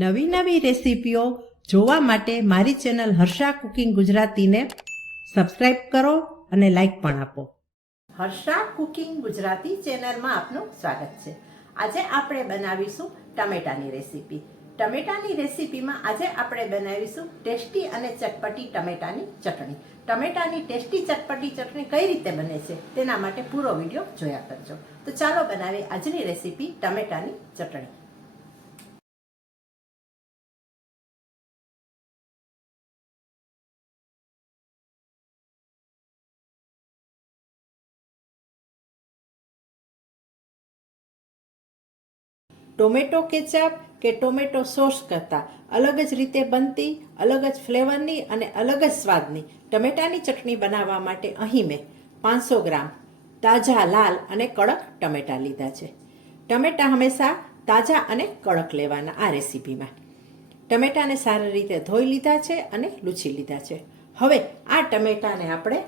નવી નવી રેસીપીઓ જોવા માટે મારી ચેનલ હર્ષા કુકિંગ ગુજરાતીને સબસ્ક્રાઇબ કરો અને લાઈક પણ આપો. હર્ષા કુકિંગ ગુજરાતી ચેનલમાં આપનું સ્વાગત છે. આજે આપણે બનાવીશું ટમેટાની રેસીપી. ટમેટાની રેસીપીમાં આજે આપણે બનાવીશું ટેસ્ટી અને ચટપટી ટમેટાની ચટણી. ટમેટાની ટેસ્ટી ચટપટી ચટણી કઈ રીતે બને છે તેના માટે પૂરો વીડિયો જોયા કરજો. તો ચાલો બનાવીએ આજની રેસીપી ટમેટાની ચટણી. ટોમેટો કેચઅપ કે ટોમેટો સોસ કરતાં અલગ જ રીતે બનતી, અલગ જ ફ્લેવરની અને અલગ જ સ્વાદની ટમેટાની ચટણી બનાવવા માટે અહીં મેં પાંચસો ગ્રામ તાજા લાલ અને કડક ટમેટાં લીધા છે. ટમેટાં હંમેશા તાજા અને કડક લેવાના આ રેસીપીમાં. ટમેટાને સારી રીતે ધોઈ લીધા છે અને લૂછી લીધા છે. હવે આ ટમેટાને આપણે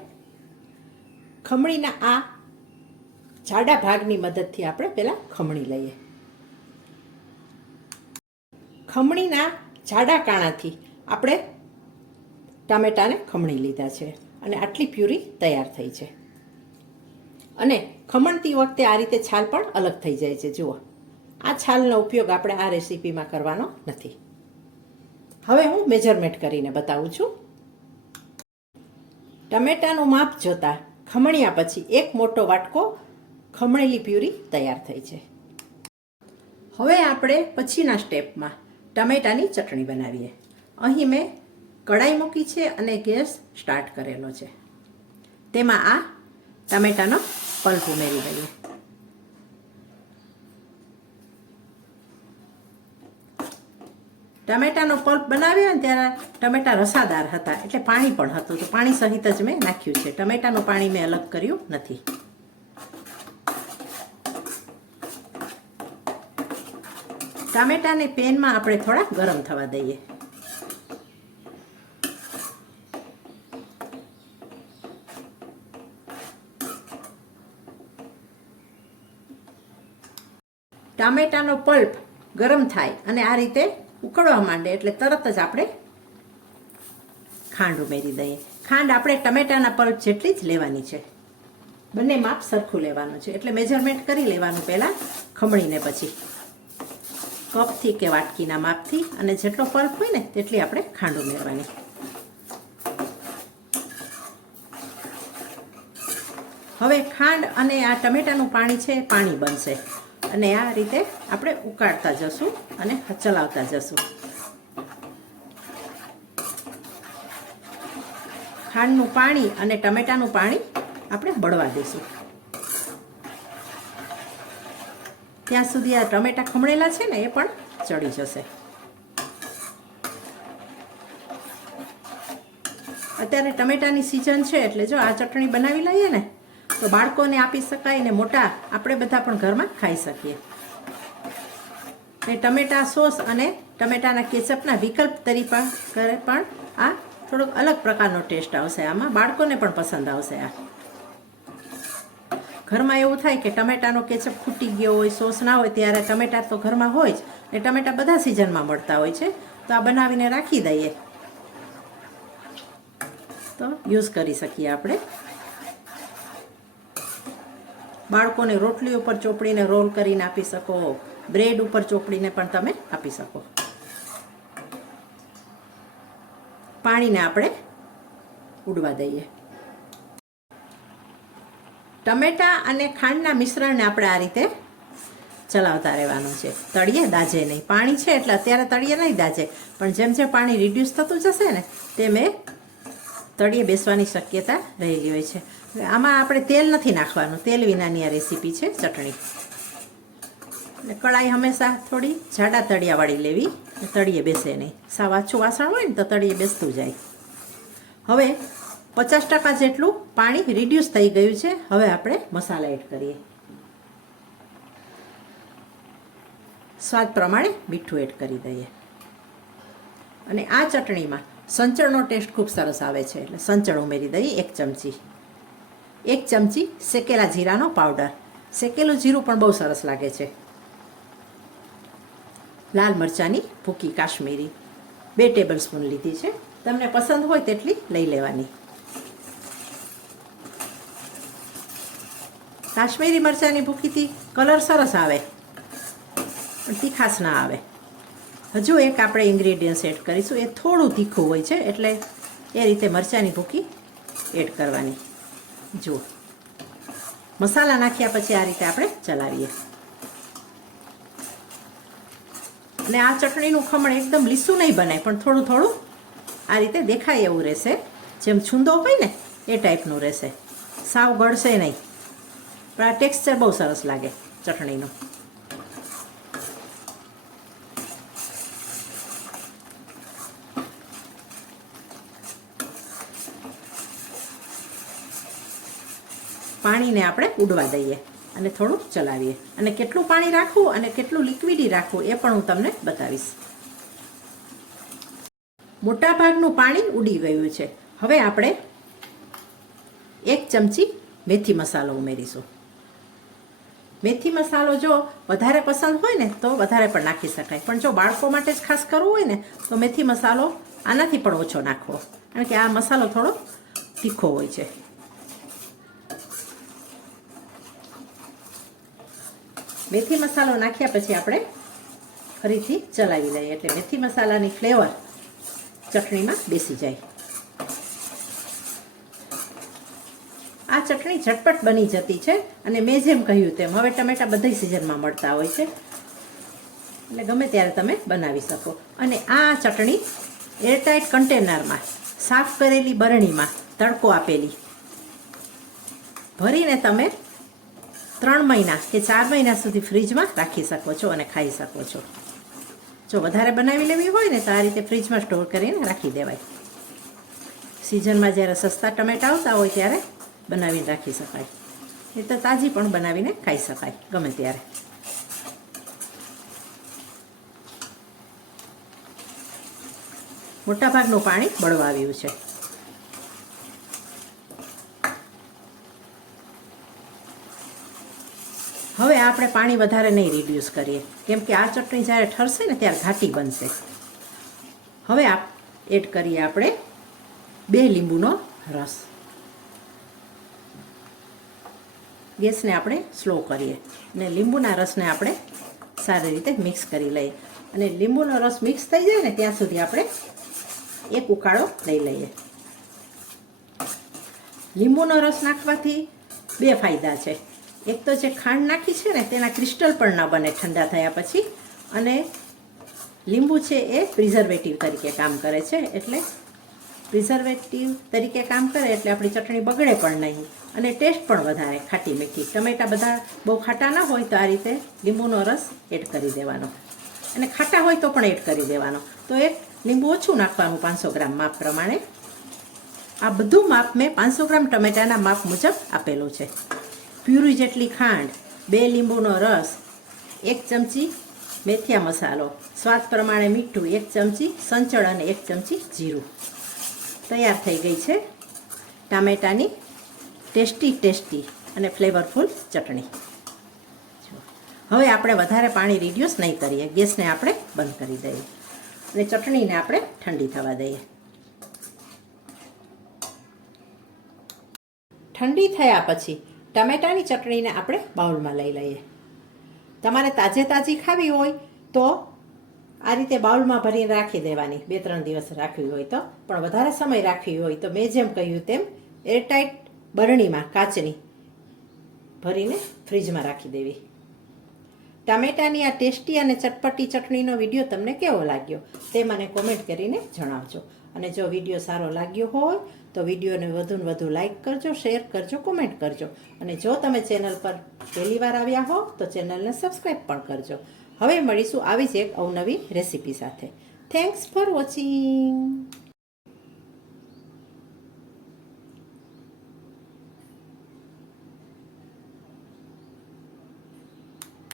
ખમણીના આ જાડા ભાગની મદદથી આપણે પહેલાં ખમણી લઈએ. ખમણીના જાડા કાણાથી આપણે ટામેટાને ખમણી લીધા છે અને આટલી પ્યુરી તૈયાર થઈ છે. અને ખમણતી વખતે આ રીતે છાલ પણ અલગ થઈ જાય છે. જુઓ, આ છાલનો ઉપયોગ આપણે આ રેસીપીમાં કરવાનો નથી. હવે હું મેજરમેન્ટ કરીને બતાવું છું. ટમેટાનું માપ જોતા ખમણ્યા પછી એક મોટો વાટકો ખમણેલી પ્યુરી તૈયાર થઈ છે. હવે આપણે પછીના સ્ટેપમાં ટમેટાની ચટણી બનાવીએ. અહીં મેં કઢાઈ મૂકી છે અને ગેસ સ્ટાર્ટ કરેલો છે. તેમાં આ ટમેટાનો પલ્પ ઉમેરી દઈએ. ટમેટાનો પલ્પ બનાવ્યો ને ત્યારે ટમેટા રસાદાર હતા. એટલે પાણી પણ હતું. તો પાણી સહિત જ મેં નાખ્યું છે. ટમેટાનું પાણી મેં અલગ કર્યું નથી. ટામેટાને પેનમાં આપણે થોડા ગરમ થવા દઈએ. ટામેટાનો પલ્પ ગરમ થાય અને આ રીતે ઉકળવા માંડે એટલે તરત જ આપણે ખાંડ ઉમેરી દઈએ. ખાંડ આપણે ટમેટાના પલ્પ જેટલી જ લેવાની છે. બંને માપ સરખું લેવાનું છે. એટલે મેજરમેન્ટ કરી લેવાનું પહેલાં ખમણીને પછી. કપથી કે વાટકીના માપથી અને જેટલો પલ્પ હોય ને તેટલી આપણે ખાંડ ઉમેરવાની હવે ખાંડ અને આ ટમેટાનું પાણી છે પાણી બનશે. અને આ રીતે આપણે ઉકાળતા જશું અને ચલાવતા જશું. ખાંડનું પાણી અને ટમેટાનું પાણી આપણે બળવા દઈશું. ત્યાં સુધી આ ટમેટા ખમણેલા છે ને એ પણ ચડી જશે. અત્યારે ટમેટાની સિઝન છે એટલે જો આ ચટણી બનાવી લઈએ ને, તો બાળકોને આપી શકાય ને મોટા આપણે બધા પણ ઘરમાં ખાઈ શકીએ. ને ટમેટા સોસ અને ટમેટાના કેચઅપના વિકલ્પ તરીકે પણ આ થોડોક અલગ પ્રકારનો ટેસ્ટ આવશે આમાં. બાળકોને પણ પસંદ આવશે આ. ઘરમાં એવું થાય કે ટમેટાનો કેચઅપ ખૂટી ગયો હોય, સોસ ના હોય ત્યારે ટમેટા તો ઘરમાં હોય જ ને ટમેટા બધા સિઝનમાં મળતા હોય છે. તો આ બનાવીને રાખી દઈએ. તો યુઝ કરી શકીએ આપણે. બાળકોને રોટલી ઉપર ચોપડીને રોલ કરીને આપી શકો બ્રેડ ઉપર ચોપડીને પણ તમે આપી શકો. પાણીને આપણે ઉડવા દઈએ. ટમેટા અને ખાંડના મિશ્રણને આપણે આ રીતે ચલાવતા રહેવાનું છે. તળીએ દાજે નહીં. પાણી છે એટલે અત્યારે તળીએ નહીં દાજે. પણ જેમ જેમ પાણી રિડ્યુસ થતું જશે ને, તેમ એ તળીએ બેસવાની શક્યતા રહેલી હોય છે. આમાં આપણે તેલ નથી નાખવાનું. તેલ વિનાની આ રેસીપી છે ચટણી. કડાઈ હંમેશા થોડી જાડા તળિયાવાળી લેવી. તળીએ બેસે નહીં. સાવ આછું વાસણ હોય ને તો તળીએ બેસતું જાય. હવે પચાસ ટકા જેટલું પાણી રિડ્યુસ થઈ ગયું છે. હવે આપણે મસાલા એડ કરીએ. સ્વાદ પ્રમાણે મીઠું એડ કરી દઈએ. અને આ ચટણીમાં સંચળનો ટેસ્ટ ખૂબ સરસ આવે છે. એટલે સંચળ ઉમેરી દઈએ એક ચમચી. એક ચમચી શેકેલા જીરાનો પાવડર શેકેલું જીરું પણ બહુ સરસ લાગે છે. લાલ મરચાંની ભૂકી કાશ્મીરી. બે ટેબલ સ્પૂન લીધી છે. તમને પસંદ હોય તેટલી લઈ લેવાની. કાશ્મીરી મરચાંની ભૂકીથી કલર સરસ આવે. પણ તીખાશ ના આવે. હજુ એક આપણે ઇન્ગ્રેડિયન્ટ્સ એડ કરીશું. એ થોડું તીખું હોય છે, એટલે એ રીતે મરચાંની ભૂકી એડ કરવાની. જુઓ. મસાલા નાખ્યા પછી આ રીતે આપણે ચલાવીએ. અને આ ચટણીનું ખમણ એકદમ લીસું નહીં બનાય પણ થોડું થોડું આ રીતે દેખાય એવું રહેશે. જેમ છુંદો હોય ને, એ ટાઈપનું રહેશે. સાવ ગળશે નહીં. પણ આ ટેક્સચર બહુ સરસ લાગે ચટણીનો. પાણીને આપણે ઉડવા દઈએ અને થોડું ચલાવીએ. અને કેટલું પાણી રાખવું અને કેટલું લિક્વિડી રાખવું એ પણ હું તમને બતાવીશ. મોટાભાગનું પાણી ઉડી ગયું છે. હવે આપણે એક ચમચી મેથી મસાલો ઉમેરીશું. મેથી મસાલો જો વધારે પસંદ હોય ને, તો વધારે પણ નાખી શકાય. પણ જો બાળકો માટે જ ખાસ કરવું હોય ને, તો મેથી મસાલો આનાથી પણ ઓછો નાખવો. કારણ કે આ મસાલો થોડો તીખો હોય છે. મેથી મસાલો નાખ્યા પછી આપણે ફરીથી ચલાવી લઈએ. એટલે મેથી મસાલાની ફ્લેવર ચટણીમાં બેસી જાય. આ ચટણી ઝટપટ બની જતી છે અને મેં જેમ કહ્યું તેમ હવે ટમેટા બધી સિઝનમાં મળતા હોય છે. એટલે ગમે ત્યારે તમે બનાવી શકો. અને આ ચટણી એરટાઇટ કન્ટેનરમાં સાફ કરેલી બરણીમાં તડકો આપેલી. ભરીને તમે ત્રણ મહિના કે ચાર મહિના સુધી ફ્રીજમાં રાખી શકો છો અને ખાઈ શકો છો. જો વધારે બનાવી લેવી હોય ને તો આ રીતે ફ્રીજમાં સ્ટોર કરીને રાખી દેવાય. સિઝનમાં જ્યારે સસ્તા ટમેટા આવતા હોય ત્યારે બનાવીને રાખી શકાય. એ તો તાજી પણ બનાવીને ખાઈ શકાય, ગમે ત્યારે. મોટાભાગનું પાણી બળવા આવ્યું છે. હવે આપણે પાણી વધારે નહીં રિડ્યુસ કરીએ, કેમ કે આ ચટણી જ્યારે ઠરશે ને ત્યારે ઘાટી બનશે. હવે આપ એડ કરીએ આપણે બે લીંબુનો રસ. ગેસને આપણે સ્લો કરીએ અને લીંબુના રસને આપણે સારી રીતે મિક્સ કરી લઈએ. અને લીંબુનો રસ મિક્સ થઈ જાય ને ત્યાં સુધી આપણે એક ઉકાળો લઈ લઈએ. લીંબુનો રસ નાખવાથી બે ફાયદા છે. એક તો જે ખાંડ નાખી છે ને તેના ક્રિસ્ટલ પણ ન બને ઠંડા થયા પછી અને લીંબુ છે એ પ્રિઝર્વેટિવ તરીકે કામ કરે છે એટલે પ્રિઝર્વેટિવ તરીકે કામ કરે એટલે આપણી ચટણી બગડે પણ નહીં. અને ટેસ્ટ પણ વધારે ખાટી મીઠી. ટમેટા બધા બહુ ખાટા ના હોય તો આ રીતે લીંબુનો રસ એડ કરી દેવાનો. અને ખાટા હોય તો પણ એડ કરી દેવાનો. તો એક લીંબુ ઓછું નાખવાનું પાંચસો ગ્રામ માપ પ્રમાણે. આ બધું માપ મેં પાંચસો ગ્રામ ટમેટાના માપ મુજબ આપેલું છે. પ્યુરી જેટલી ખાંડ, બે લીંબુનો રસ, એક ચમચી મેથિયા મસાલો. સ્વાદ પ્રમાણે મીઠું એક ચમચી, સંચળ અને એક ચમચી જીરું. તૈયાર થઈ ગઈ છે ટામેટાની ટેસ્ટી ટેસ્ટી અને ફ્લેવરફુલ ચટણી. હવે આપણે વધારે પાણી રિડ્યુસ નહીં કરીએ. ગેસને આપણે બંધ કરી દઈએ અને ચટણીને આપણે ઠંડી થવા દઈએ. ઠંડી થયા પછી ટમેટાની ચટણીને આપણે બાઉલમાં લઈ લઈએ. તમારે તાજે તાજી ખાવી હોય તો આ રીતે બાઉલમાં ભરીને રાખી દેવાની. બે, ત્રણ દિવસ રાખવી હોય તો. પણ વધારે સમય રાખવી હોય તો મેં જેમ કહ્યું તેમ એરટાઈટ બરણીમાં કાચની ભરીને ફ્રીજમાં રાખી દેવી. ટામેટાની આ ટેસ્ટી અને ચટપટી ચટણીનો વીડિયો તમને કેવો લાગ્યો તે મને કોમેન્ટ કરીને જણાવજો. અને જો વીડિયો સારો લાગ્યો હોય તો વિડીયોને વધુ ને વધુ લાઇક કરજો, શેર કરજો, કોમેન્ટ કરજો. અને જો તમે ચેનલ પર પહેલી વાર આવ્યા હો તો ચેનલને સબસ્ક્રાઈબ પણ કરજો. હવે મળીશું આવી જ એક અવનવી રેસીપી સાથે. Thanks for watching